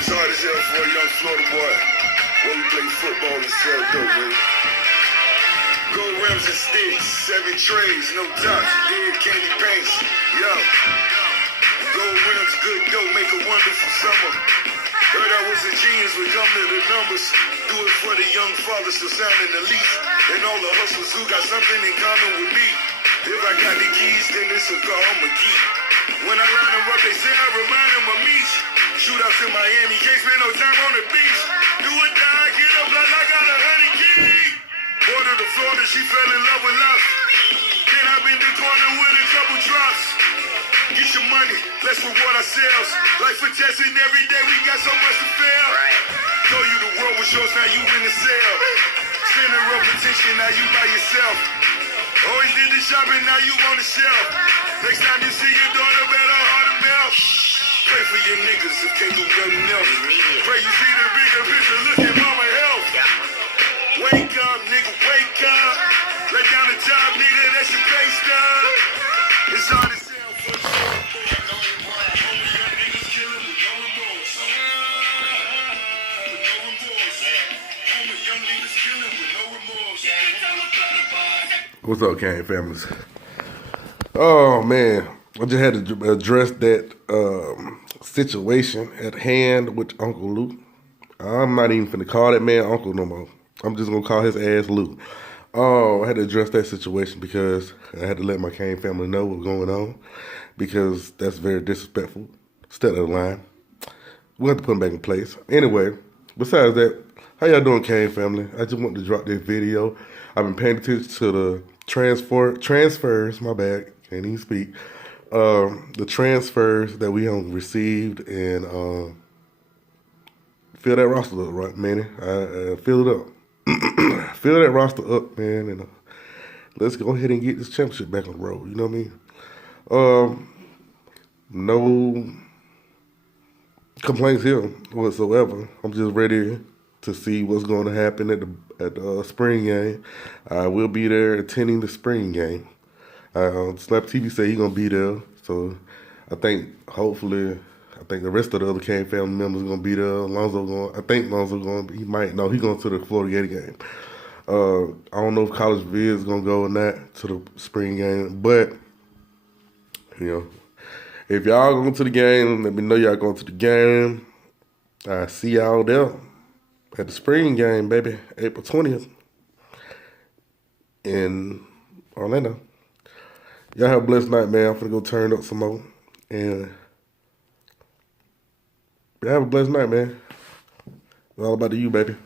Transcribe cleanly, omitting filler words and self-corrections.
It's hard as hell for a young Florida boy when we play football and sell dope, man. Gold rims and sticks, 7 trays, no tops, dead candy paints. Yo, gold rims, good dope, make a wonderful summer. Heard I was a genius when come to the numbers. Do it for the young fathers still sounding the least. And all the hustlers who got something in common with me. If I got the keys, then it's a car I'ma keep. When I line them up, they say I remind them of me. Shootouts in Miami, can't spend no time on the beach. Do or die, get up like I got 100 keys. Border to Florida, she fell in love with love. Then I been the corner with a couple drops. Get your money, let's reward ourselves. Life for testing every day, we got so much to fail. Show you the world was yours, now you in the sale. Center of attention, now you by yourself. Always did the shopping, now you on the shelf. Next time you see your daughter, better heart and mouth. Pray for your niggas if can't do nothing else. Pray you see the bigger picture, look at mama health. Wake up, nigga, wake up. Let down the top, nigga, that's your pay stub. It's hard as hell for sure. What's up, Kane families? Oh man, I just had to address that situation at hand with Uncle Luke. I'm not even finna call that man Uncle no more. I'm just gonna call his ass Luke. Oh, I had to address that situation because I had to let my Kane family know what's going on because that's very disrespectful. Step of the line. We'll have to put him back in place. Anyway, besides that, how y'all doing, Kane family? I just wanted to drop this video. I've been paying attention to the transfers, my bad, can't even speak. The transfers that we have received and fill that roster up, right, man? Fill it up. Fill that roster up, man, and let's go ahead and get this championship back on the road, you know what I mean? No complaints here whatsoever. I'm just ready to see what's going to happen at the spring game. I will be there attending the spring game. Slap TV say he's gonna be there, so I think hopefully the rest of the other Kane family members gonna be there. I think Lonzo going. He might. No, he's going to the Florida Gator game. I don't know if College Viz is gonna go or not to the spring game, but you know, if y'all going to the game, let me know y'all going to the game. I see y'all there at the spring game, baby, April 20th in Orlando. Y'all have a blessed night, man. I'm finna go turn up some more. And y'all have a blessed night, man. It's all about you, baby.